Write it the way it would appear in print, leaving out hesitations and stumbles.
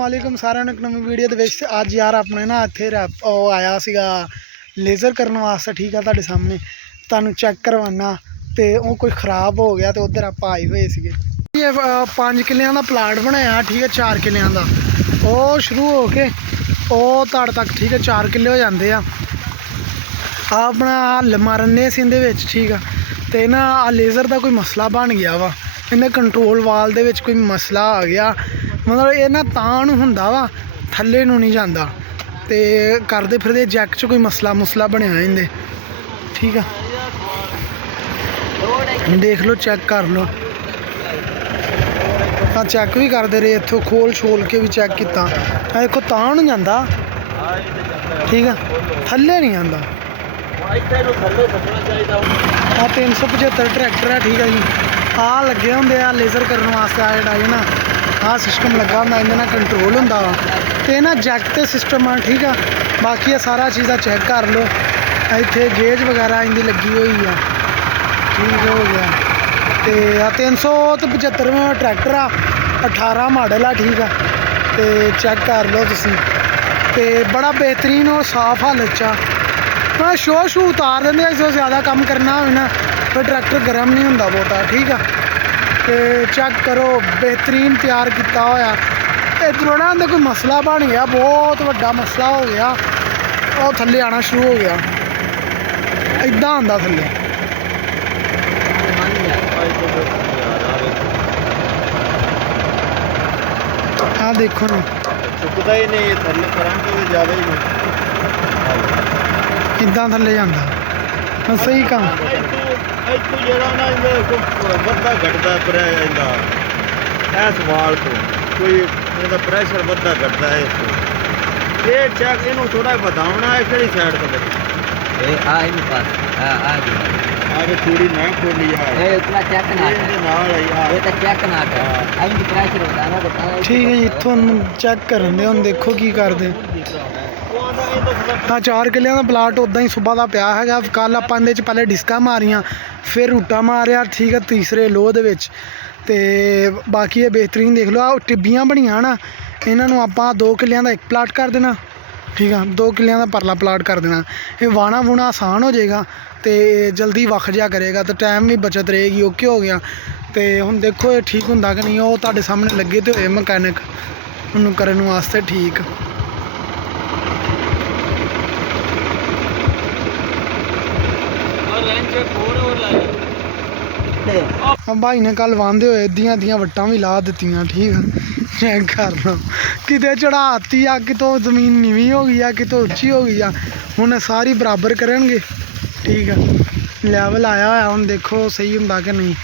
ਵਾਲੇਕੁਮ ਸਾਰਿਆਂ ਨੂੰ ਇੱਕ ਨਵੀਂ ਵੀਡੀਓ ਦੇ ਵਿੱਚ ਅੱਜ ਯਾਰ ਆਪਣੇ ਨਾ ਇੱਥੇ ਉਹ ਆਇਆ ਸੀਗਾ ਲੇਜ਼ਰ ਕਰਨ ਵਾਸਤੇ। ਠੀਕ ਆ, ਤੁਹਾਡੇ ਸਾਹਮਣੇ ਤੁਹਾਨੂੰ ਚੈੱਕ ਕਰਵਾਉਣਾ। ਤੇ ਉਹ ਕੁਝ ਖਰਾਬ ਹੋ ਗਿਆ ਤੇ ਉਧਰ ਆਪਾਂ ਆਏ ਹੋਏ ਸੀਗੇ। ਇਹ 5 ਕਿੱਲਿਆਂ ਦਾ ਪਲਾਟ ਬਣਾਇਆ, ਠੀਕ ਹੈ, 4 ਕਿੱਲਿਆਂ ਦਾ। ਉਹ ਸ਼ੁਰੂ ਹੋ ਕੇ ਉਹ ਤੜ ਤੱਕ, ਠੀਕ ਹੈ, 4 ਕਿੱਲੇ ਹੋ ਜਾਂਦੇ ਆ। ਆਪਣਾ ਹੱਲ ਮਾਰਨੇ ਸੀ ਇਹਦੇ ਵਿੱਚ, ਠੀਕ ਆ। ਤੇ ਨਾ ਆ ਲੇਜ਼ਰ ਦਾ ਕੋਈ ਮਸਲਾ ਬਣ ਗਿਆ ਵਾ, ਇਹਦੇ ਕੰਟਰੋਲ ਵਾਲ ਦੇ ਵਿੱਚ ਕੋਈ ਮਸਲਾ ਆ ਗਿਆ। ਮਤਲਬ ਇਹ ਨਾ ਤਾਂ ਨੂੰ ਹੁੰਦਾ ਵਾ, ਥੱਲੇ ਨੂੰ ਨਹੀਂ ਜਾਂਦਾ। ਤੇ ਕਰਦੇ ਫਿਰਦੇ ਜੈਕ 'ਚ ਕੋਈ ਮਸਲਾ ਬਣਿਆ ਇਹਦੇ, ਠੀਕ ਆ। ਦੇਖ ਲਓ, ਚੈੱਕ ਕਰ ਲਓ। ਆ ਚੈੱਕ ਵੀ ਕਰਦੇ ਰਹੇ, ਇੱਥੋਂ ਖੋਲ ਕੇ ਵੀ ਚੈੱਕ ਕੀਤਾ। ਆ ਦੇਖੋ, ਤਾਂ ਨੂੰ ਜਾਂਦਾ, ਠੀਕ ਆ, ਥੱਲੇ ਨਹੀਂ ਜਾਂਦਾ। ਆ 375 ਟਰੈਕਟਰ ਆ, ਠੀਕ ਆ ਜੀ। ਆ ਲੱਗੇ ਹੁੰਦੇ ਆ ਲੇਜ਼ਰ ਕਰਨ ਵਾਸਤੇ। ਆ ਜਿਹੜਾ ਹੈ ਨਾ, ਆਹ ਸਿਸਟਮ ਲੱਗਾ ਹੁੰਦਾ, ਇਹਦੇ ਨਾਲ ਕੰਟਰੋਲ ਹੁੰਦਾ ਵਾ। ਤੇ ਨਾ ਜੈਕ ਤੇ ਸਿਸਟਮ ਆ, ਠੀਕ ਆ। ਬਾਕੀ ਇਹ ਸਾਰਾ ਚੀਜ਼ਾਂ ਚੈੱਕ ਕਰ ਲਓ। ਇੱਥੇ ਗੇਜ ਵਗੈਰਾ ਇਹਦੀ ਲੱਗੀ ਹੋਈ ਆ, ਠੀਕ ਹੋ ਗਿਆ। ਤੇ ਆ 375 ਟਰੈਕਟਰ ਆ, 18 ਮਾਡਲ ਆ, ਠੀਕ ਆ। ਤੇ ਚੈੱਕ ਕਰ ਲਓ ਤੁਸੀਂ। ਤੇ ਬੜਾ ਬਿਹਤਰੀਨ ਔਰ ਸਾਫ਼ ਹਾਲਤ 'ਚ ਆ। ਮੈਂ ਸ਼ੋ ਉਤਾਰ ਦਿੰਦੇ ਆ, ਜੋ ਜ਼ਿਆਦਾ ਕੰਮ ਕਰਨਾ ਹੋਵੇ ਨਾ ਫਿਰ ਟਰੈਕਟਰ ਗਰਮ ਨਹੀਂ ਹੁੰਦਾ ਬਹੁਤਾ, ਠੀਕ ਆ। ਤੇ ਚੈੱਕ ਕਰੋ, ਬਿਹਤਰੀਨ ਤਿਆਰ ਕੀਤਾ ਹੋਇਆ। ਇੱਧਰੋਂ ਨਾ ਇਹਦਾ ਕੋਈ ਮਸਲਾ ਬਣ ਗਿਆ, ਬਹੁਤ ਵੱਡਾ ਮਸਲਾ ਹੋ ਗਿਆ। ਉਹ ਥੱਲੇ ਆਉਣਾ ਸ਼ੁਰੂ ਹੋ ਗਿਆ, ਇੱਦਾਂ ਆਉਂਦਾ ਥੱਲੇ। ਆਹ ਦੇਖੋ ਨਾ, ਚੁੱਕਦਾ ਹੀ ਨਹੀਂ ਥੱਲੇ, ਕਰੰਟ ਵੀ ਜ਼ਿਆਦਾ ਹੀ ਨਹੀਂ, ਇੱਦਾਂ ਥੱਲੇ ਜਾਂਦਾ। ਸਹੀ ਕੰਮ ਇੱਥੋਂ ਜਿਹੜਾ ਨਾ ਵੱਧਦਾ ਘਟਦਾ ਪ੍ਰੈਸ਼ਰ ਇਹਦਾ, ਇਸ ਵਾਲ ਤੋਂ ਕੋਈ ਇਹਦਾ ਪ੍ਰੈਸ਼ਰ ਵੱਧਦਾ ਘਟਦਾ ਹੈ। ਇਹ ਚੈੱਕ ਇਹਨੂੰ ਥੋੜਾ ਵਧਾਉਣਾ ਹੈ। ਕਿਹੜੀ ਸਾਈਡ ਤੋਂ ਇਹ ਆ ਇਹਨੂੰ ਪਾਸ ਆ ਆਗੇ ਥੋੜੀ ਨਾ ਖੋਲੀ ਆ, ਇਹ ਉਤਨਾ ਚੈੱਕ ਨਾ ਇਹਦੇ ਨਾਲ ਹੀ ਆ, ਇਹ ਤਾਂ ਚੈੱਕ ਨਾ ਕਰ। ਆਈ ਪ੍ਰੈਸ਼ਰ ਹੁੰਦਾ ਨਾ ਬਤਾ। ਠੀਕ ਹੈ ਜੀ, ਤੁਹਾਨੂੰ ਚੈੱਕ ਕਰਨ ਦੇ। ਹੁਣ ਦੇਖੋ ਕੀ ਕਰਦੇ। ਹਾਂ, 4 ਕਿੱਲਿਆਂ ਦਾ ਪਲਾਟ ਉੱਦਾਂ ਹੀ ਸੁਬਾ ਦਾ ਪਿਆ ਹੈਗਾ। ਕੱਲ੍ਹ ਆਪਾਂ ਇਹਦੇ 'ਚ ਪਹਿਲੇ ਡਿਸਕਾਂ ਮਾਰੀਆਂ, ਫਿਰ ਰੂਟਾ ਮਾਰਿਆ, ਠੀਕ ਹੈ, ਤੀਸਰੇ ਲੋਹ ਦੇ ਵਿੱਚ। ਤੇ ਬਾਕੀ ਇਹ ਬਿਹਤਰੀਨ ਦੇਖ ਲਓ, ਆਹ ਟਿੱਬੀਆਂ ਬਣੀਆਂ ਨਾ, ਇਹਨਾਂ ਨੂੰ ਆਪਾਂ 2 ਕਿੱਲਿਆਂ ਦਾ ਇੱਕ ਪਲਾਟ ਕਰ ਦੇਣਾ, ਠੀਕ ਆ। 2 ਕਿੱਲਿਆਂ ਦਾ ਪਰਲਾ ਪਲਾਟ ਕਰ ਦੇਣਾ। ਇਹ ਵਾਣਾ ਵੂਣਾ ਆਸਾਨ ਹੋ ਜਾਏਗਾ ਤੇ ਜਲਦੀ ਵਖ ਜਿਆ ਕਰੇਗਾ ਤੇ ਟਾਈਮ ਵੀ ਬਚਤ ਰਹੇਗੀ। ਓਕੇ ਹੋ ਗਿਆ। ਤੇ ਹੁਣ ਦੇਖੋ ਇਹ ਠੀਕ ਹੁੰਦਾ ਕਿ ਨਹੀਂ। ਉਹ ਤੁਹਾਡੇ ਸਾਹਮਣੇ ਲੱਗੇ ਤੇ ਹੋਏ ਮਕੈਨਿਕ ਉਹਨੂੰ ਕਰਨ ਵਾਸਤੇ, ਠੀਕ। ਭਾਈ ਨੇ ਕੱਲ ਵਾਂਦੇ ਹੋਏ ਦੀਆਂ ਵੱਟਾਂ ਵੀ ਲਾ ਦਿੱਤੀਆਂ, ਠੀਕ ਆ। ਚੈੱਕ ਕਰ ਲਓ, ਕਿਤੇ ਚੜਾਤੀ ਆ, ਕਿਤੋਂ ਜ਼ਮੀਨ ਨੀਵੀਂ ਹੋ ਗਈ ਆ, ਕਿਤੋਂ ਉੱਚੀ ਹੋ ਗਈ ਆ। ਹੁਣ ਸਾਰੀ ਬਰਾਬਰ ਕਰਨਗੇ, ਠੀਕ ਆ। ਲੈਵਲ ਆਇਆ ਹੋਇਆ, ਹੁਣ ਦੇਖੋ ਸਹੀ ਹੁੰਦਾ ਕਿ ਨਹੀਂ।